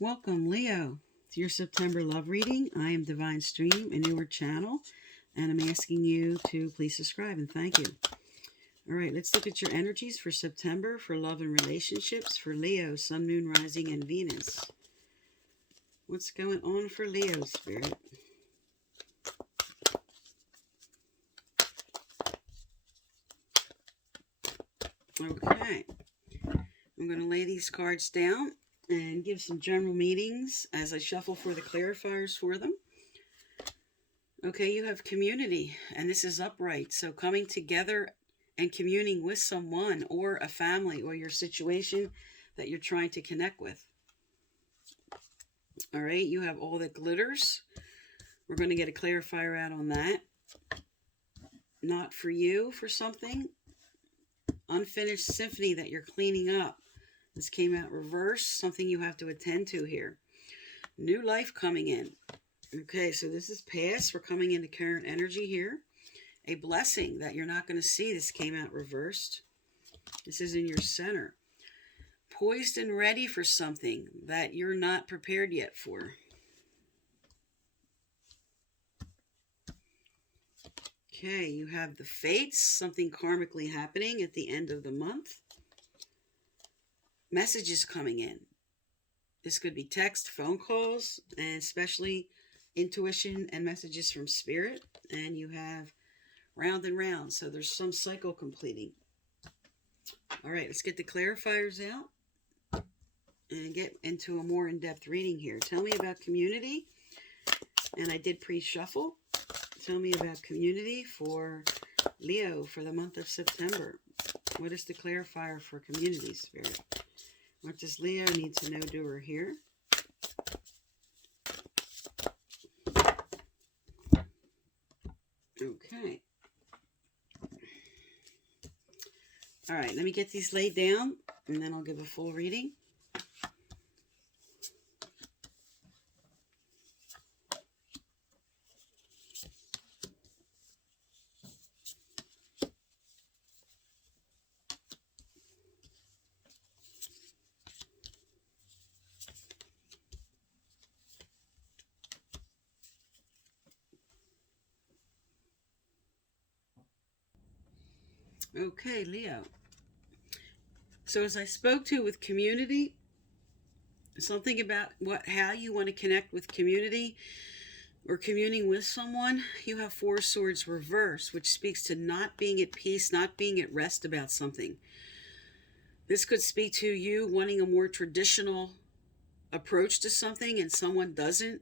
Welcome, Leo, to your September love reading. I am Divine Stream, a newer channel, and I'm asking you to please subscribe and thank you. All right, let's look at your energies for September for love and relationships for Leo, Sun, Moon, Rising, and Venus. What's going on for Leo, Spirit? Okay, I'm going to lay these cards down and give some general meanings as I shuffle for the clarifiers for them. Okay, you have community, and this is upright. So coming together and communing with someone or a family or your situation that you're trying to connect with. All right, you have all that glitters. We're going to get a clarifier out on that. Not for you for something. Unfinished symphony that you're cleaning up. This came out reverse, something you have to attend to here. New life coming in. Okay, so this is past. We're coming into current energy here. A blessing that you're not going to see. This came out reversed. This is in your center. Poised and ready for something that you're not prepared yet for. Okay, you have the fates, something karmically happening at the end of the month. Messages coming in. This could be text, phone calls, and especially intuition and messages from spirit. And you have round and round, so there's some cycle completing. All right, let's get the clarifiers out and get into a more in-depth reading here. Tell me about community. And I did pre-shuffle. Tell me about community for Leo for the month of September. What is the clarifier for community, Spirit? What does Leo need to know, doer here? Okay. All right, let me get these laid down, and then I'll give a full reading. Okay, Leo. So as I spoke to with community, something about how you want to connect with community or communing with someone, you have Four Swords reverse, which speaks to not being at peace, not being at rest about something. This could speak to you wanting a more traditional approach to something and someone doesn't.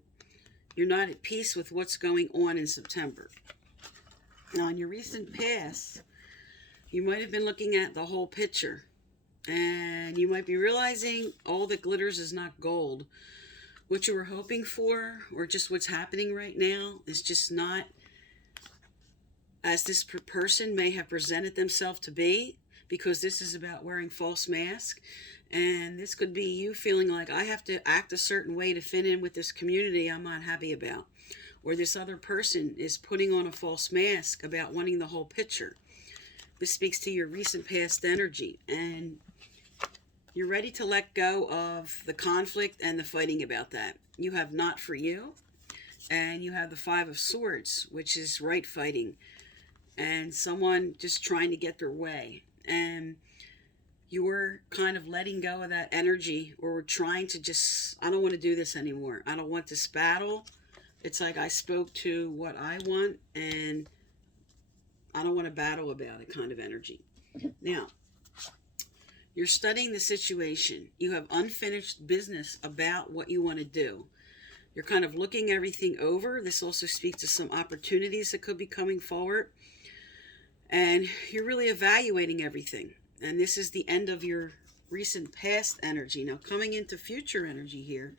You're not at peace with what's going on in September. Now, in your recent past, you might have been looking at the whole picture, and you might be realizing all that glitters is not gold. What you were hoping for, or just what's happening right now, is just not as this person may have presented themselves to be, because this is about wearing false masks. And this could be you feeling like, I have to act a certain way to fit in with this community I'm not happy about. Or this other person is putting on a false mask about wanting the whole picture. This speaks to your recent past energy. And you're ready to let go of the conflict and the fighting about that. You have not for you. And you have the Five of Swords, which is right fighting. And someone just trying to get their way. And you're kind of letting go of that energy, or trying to just, I don't want to do this anymore. I don't want this battle. It's like I spoke to what I want, and I don't want to battle about it kind of energy. Now, you're studying the situation. You have unfinished business about what you want to do. You're kind of looking everything over. This also speaks to some opportunities that could be coming forward. And you're really evaluating everything. And this is the end of your recent past energy. Now, coming into future energy here,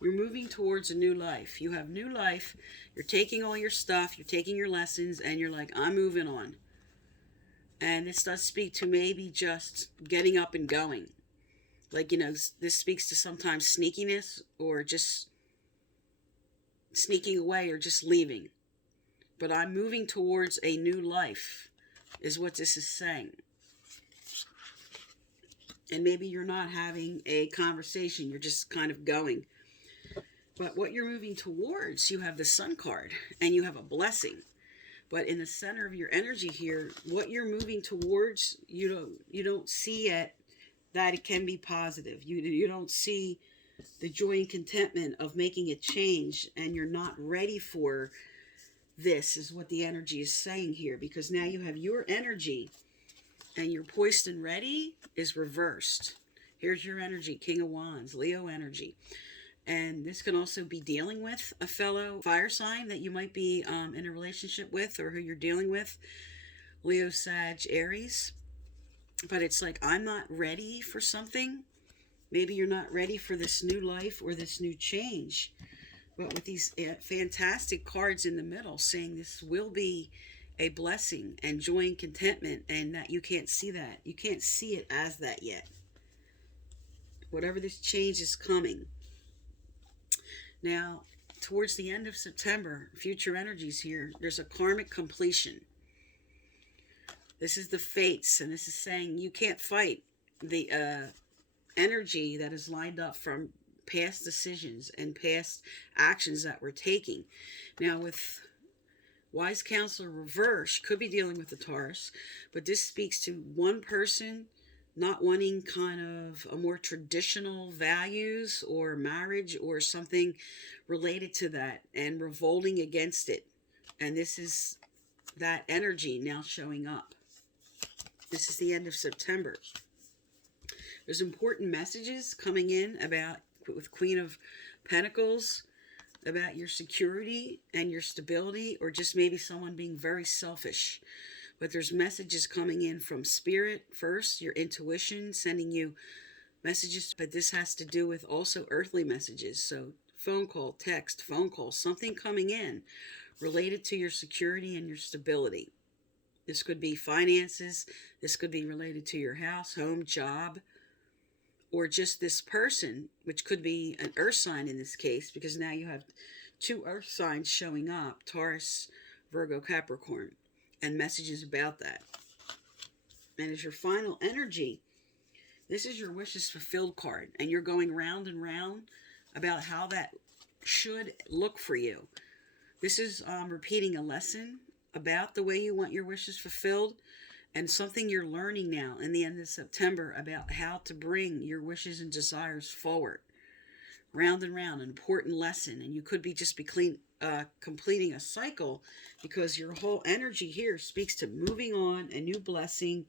you're moving towards a new life. You have new life. You're taking all your stuff. You're taking your lessons. And you're like, I'm moving on. And this does speak to maybe just getting up and going. Like, this speaks to sometimes sneakiness, or just sneaking away, or just leaving. But I'm moving towards a new life, is what this is saying. And maybe you're not having a conversation, you're just kind of going. But what you're moving towards, you have the Sun card and you have a blessing. But in the center of your energy here, what you're moving towards, you don't see it that it can be positive. You don't see the joy and contentment of making a change, and you're not ready for this, is what the energy is saying here, because now you have your energy and your poised and ready is reversed. Here's your energy, King of Wands, Leo energy. And this can also be dealing with a fellow fire sign that you might be in a relationship with, or who you're dealing with, Leo, Sag, Aries. But it's like, I'm not ready for something. Maybe you're not ready for this new life or this new change. But with these fantastic cards in the middle saying this will be a blessing and joy and contentment, and that you can't see that. You can't see it as that yet. Whatever this change is coming. Now, towards the end of September, future energies here, there's a karmic completion. This is the fates, and this is saying you can't fight the energy that is lined up from past decisions and past actions that we're taking. Now, with Wise Counselor reverse, could be dealing with the Taurus, but this speaks to one person not wanting kind of a more traditional values or marriage or something related to that, and revolting against it. And this is that energy now showing up. This is the end of September. There's important messages coming in about, with Queen of Pentacles, about your security and your stability, or just maybe someone being very selfish. But there's messages coming in from Spirit first, your intuition sending you messages, but this has to do with also earthly messages. So phone call, text, phone call, something coming in related to your security and your stability. This could be finances. This could be related to your house, home, job, or just this person, which could be an earth sign in this case, because now you have two earth signs showing up, Taurus, Virgo, Capricorn, and messages about that. And as your final energy, this is your wishes fulfilled card, and you're going round and round about how that should look for you. This is repeating a lesson about the way you want your wishes fulfilled, and something you're learning now in the end of September about how to bring your wishes and desires forward. Round and round, an important lesson. And you could be just completing a cycle, because your whole energy here speaks to moving on, a new blessing,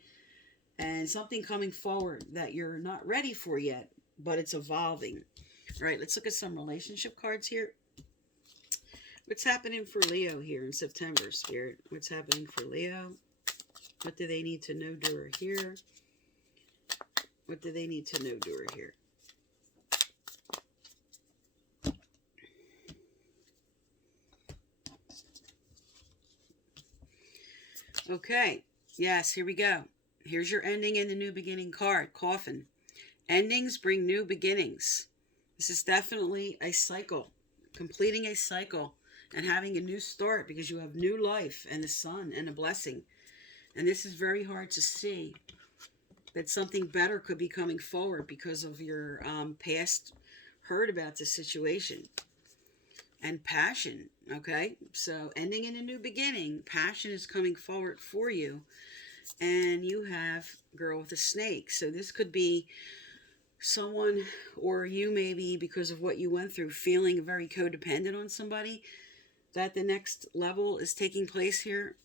and something coming forward that you're not ready for yet, but it's evolving. All right, let's look at some relationship cards here. What's happening for Leo here in September, Spirit? What's happening for Leo? What do they need to know, do, or hear? What do they need to know, do, or hear? Okay. Yes, here we go. Here's your ending and the new beginning card. Coffin. Endings bring new beginnings. This is definitely a cycle. Completing a cycle and having a new start, because you have new life and the sun and a blessing. And this is very hard to see, that something better could be coming forward because of your past hurt about the situation. And passion, okay? So ending in a new beginning, passion is coming forward for you. And you have girl with a snake. So this could be someone, or you maybe, because of what you went through, feeling very codependent on somebody, that the next level is taking place here.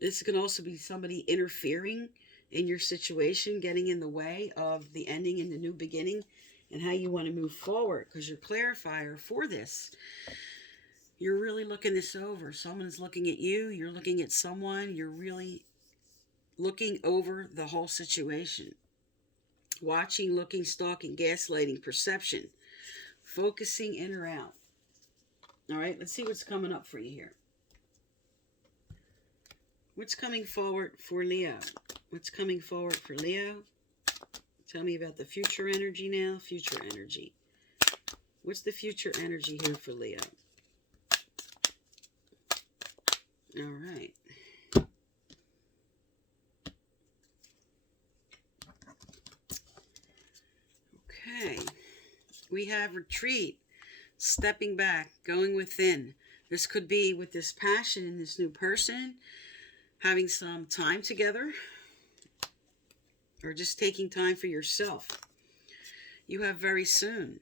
This can also be somebody interfering in your situation, getting in the way of the ending and the new beginning and how you want to move forward, because your clarifier for this, you're really looking this over. Someone's looking at you, you're looking at someone, you're really looking over the whole situation. Watching, looking, stalking, gaslighting, perception, focusing in or out. All right, let's see what's coming up for you here. What's coming forward for Leo? What's coming forward for Leo? Tell me about the future energy now. Future energy. What's the future energy here for Leo? All right. We have retreat, stepping back, going within. This could be with this passion in this new person, having some time together, or just taking time for yourself. You have very soon.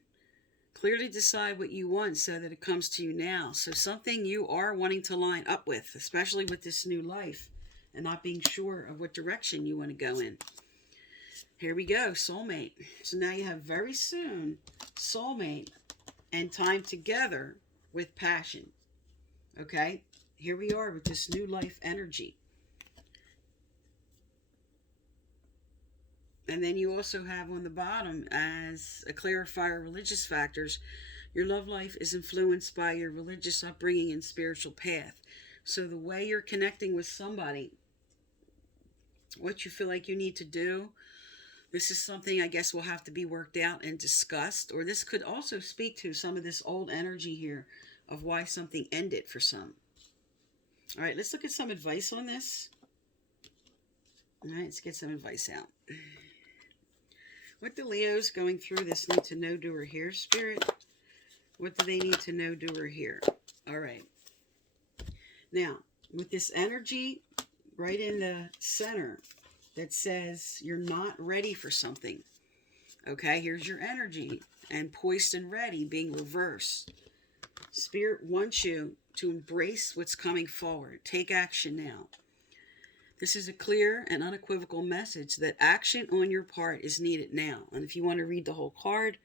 Clearly decide what you want so that it comes to you now. So something you are wanting to line up with, especially with this new life and not being sure of what direction you want to go in. Here we go, soulmate. So now you have very soon soulmate and time together with passion. Okay, here we are with this new life energy. And then you also have on the bottom as a clarifier religious factors. Your love life is influenced by your religious upbringing and spiritual path. So the way you're connecting with somebody, what you feel like you need to do, this is something I guess will have to be worked out and discussed. Or this could also speak to some of this old energy here of why something ended for some. All right, let's look at some advice on this. All right, let's get some advice out. What do Leos going through this need to know, do, or hear, Spirit? What do they need to know, do, or hear? All right. Now, with this energy right in the center that says you're not ready for something. Okay, here's your energy. And poised and ready being reversed. Spirit wants you to embrace what's coming forward. Take action now. This is a clear and unequivocal message that action on your part is needed now. And if you want to read the whole card,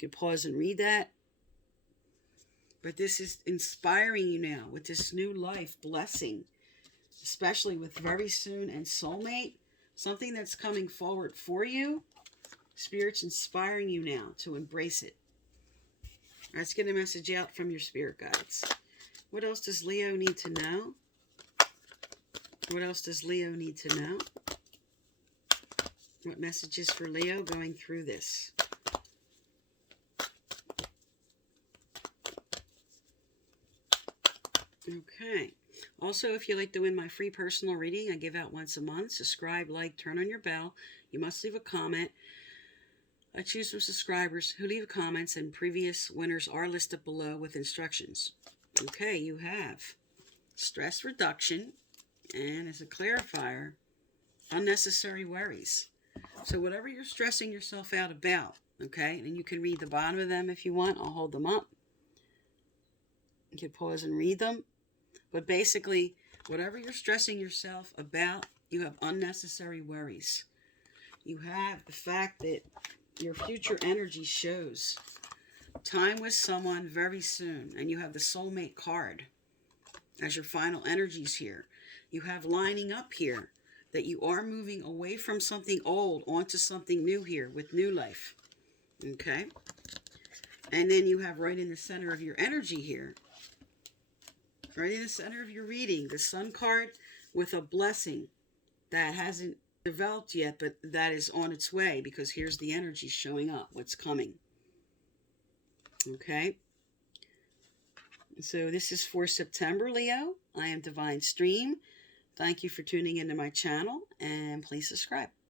you can pause and read that. But this is inspiring you now with this new life blessing, especially with very soon and soulmate, something that's coming forward for you. Spirit's inspiring you now to embrace it. All right, let's get a message out from your spirit guides. What else does Leo need to know? What else does Leo need to know? What messages for Leo going through this? Okay. Also, if you'd like to win my free personal reading, I give out once a month. Subscribe, like, turn on your bell. You must leave a comment. I choose from subscribers who leave comments, and previous winners are listed below with instructions. Okay, you have stress reduction. And as a clarifier, unnecessary worries. So whatever you're stressing yourself out about, okay, and you can read the bottom of them if you want. I'll hold them up. You can pause and read them. But basically, whatever you're stressing yourself about, you have unnecessary worries. You have the fact that your future energy shows time with someone very soon. And you have the soulmate card as your final energies here. You have lining up here that you are moving away from something old onto something new here with new life. Okay? And then you have right in the center of your energy here, right in the center of your reading, the Sun card with a blessing that hasn't developed yet, but that is on its way because here's the energy showing up, what's coming. Okay? So this is for September, Leo. I am Divine Stream. Thank you for tuning into my channel, and please subscribe.